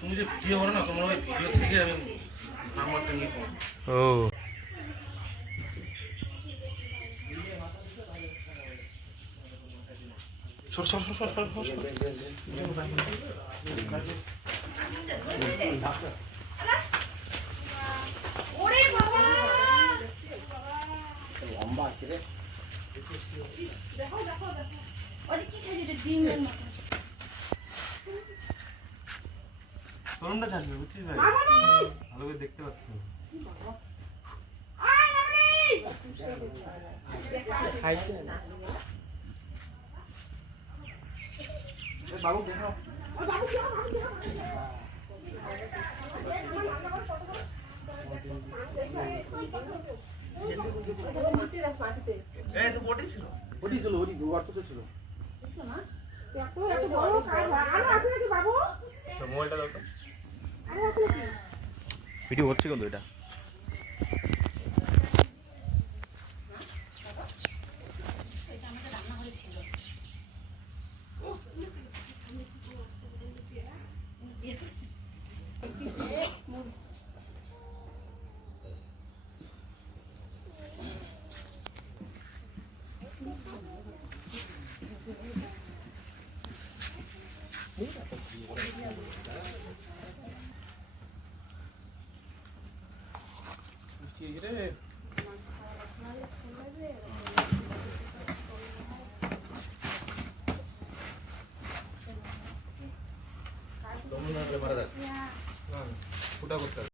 তুমি যে ভিডিও করো না, তোমার ওই ভিডিও থেকে আমি নাম্বারটা নিয়ে পাবো। ও সর সর সর সর সর সর সর। ওরে বাবা লম্বা আছে রে। দেখো দেখো দেখো ওই কি খাই এটা ডিমের মতো তরুণটা থাকবে, বুঝছিস ভাই? মামনি ভালো করে দেখতে পাচ্ছি না। আয় মামনি খাইছে না। এই বাবু দেখো। ওই বাবু কি বাবু কি এই তো বটি ছিল। ওটি ছিল, ওটি গর্ততে ছিল। এত বড় কাজ আরে আছে নাকি বাবু তো মোবাইলটা দাও তো। আরে আছে নাকি ভিডিও হচ্ছে কিন্তু এটা। তরুণ না মারা যাচ্ছে। ফুটা করতে হবে।